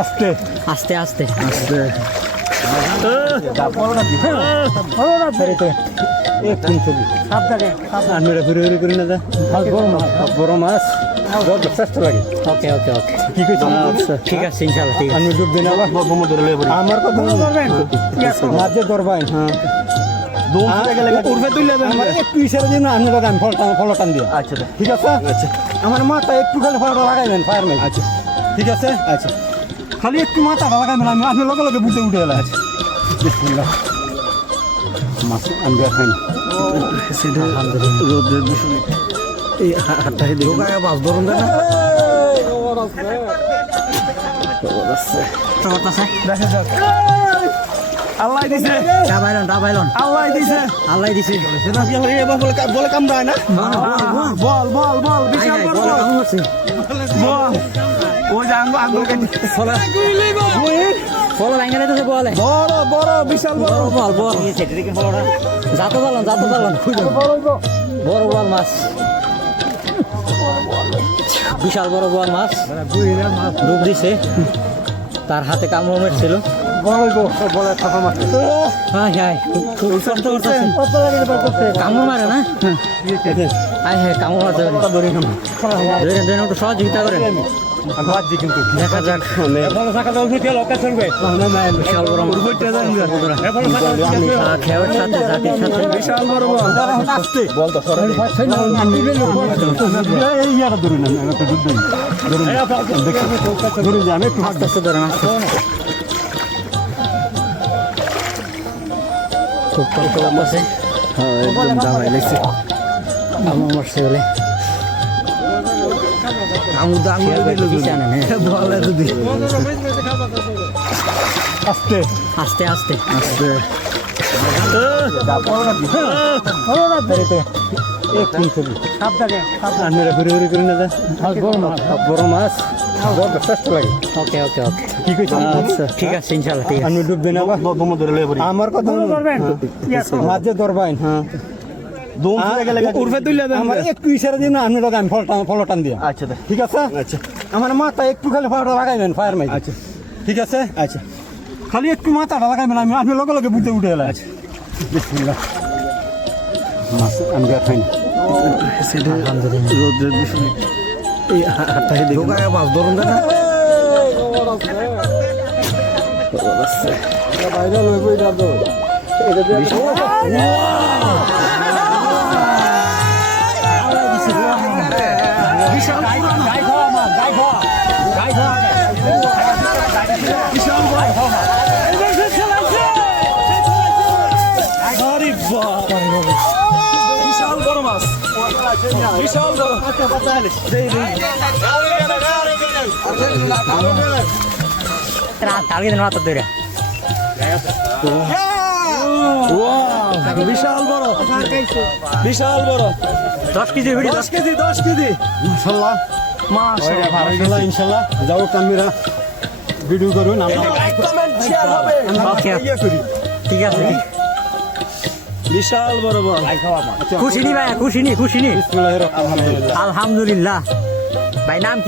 আস্তে আস্তে আস্তে আস্তে বড় মাছ চেষ্টা লাগে। ওকে ওকে ওকে কি কইছি? ঠিক আছে ইনশাল্লাহ ঠিক আছে। আমি ডুব দিন আবার আমার কথা মাঝে ধরবেন। হ্যাঁ আমার একটু ইশারা দিন আমি লাগান ফল টান দিয়ে। আচ্ছা ঠিক আছে। আচ্ছা আমার মাথা একটু খালি ফলটা লাগাইবেন ফায়ার মাই। আচ্ছা ঠিক আছে। আচ্ছা খালি একটু মাথা লাগাইবেন আমি আপনি লগে লগে বুঝতে উঠে এলাম। বিসমিল্লাহ মাছ আমি খাই না রোদের বিষয় এই হাতটাই দেখুন মাছ ধরুন না আল্লাহ দিছে আল্লাহ দিছে আল্লাহ দিছে বলে কামড়ায় না বল বল বল বিশাল বড় বল ওই যে আঙ্গুল ফল ভাঙে দিতেছে বলে বড় বড় বিশাল বড় বল বল যাতো বলন বড় বল মাছ বিশাল বড় বল মাছ ডুব দিছে তার হাতে কামড় মেরেছিল কামড় মারে না কামড় মারতে একটু সহযোগিতা করেন দেখা যাক বিশাল বড় খেয়ার সাথে জাতির সাথে বিশাল বড় আস্তে আস্তে ধরেন খুব কষ্ট আছে কামড় মারছে বলে আস্তে আস্তে আস্তে আস্তে বড় মাছ চেষ্টা লাগে। ওকে ওকে ওকে কি কইছি? ঠিক আছে ইনশাল্লাহ ঠিক আছে। আমি ডুব দিন আবার আমার কথা মাঝে ধরবেন। হ্যাঁ আমার একটু ইশারা দিন আমি লাগান ফল টান দিয়ে। আচ্ছা ঠিক আছে। আচ্ছা আমার মাথা একটু খালি ফলটা লাগাইবেন ফায়ার মাই। আচ্ছা ঠিক আছে। আচ্ছা খালি একটু মাথাটা লাগাইবেন আমি আপনি লগে লগে বুঝতে উঠে এলাম। আচ্ছা বিসমিল্লাহ মাছ আমি খাই না রোদের বিষয় এই হাতটাই দেখুন মাছ ধরুন না বাইরে লইবই যাবো বিশাল বড় মাছ বিশাল বড় বিশাল বড় বিশাল বড় 10 কেজি 10 কেজি মাশাআল্লাহ মাশাআল্লাহ ইনশাআল্লাহ যাও কামিরা ভিডিও করুন ঠিক আছে বিশাল বড় বল খুশি নি ভাই খুশি নি বিসমিল্লাহির রহমানির রহিম আলহামদুলিল্লাহ ভাই নাম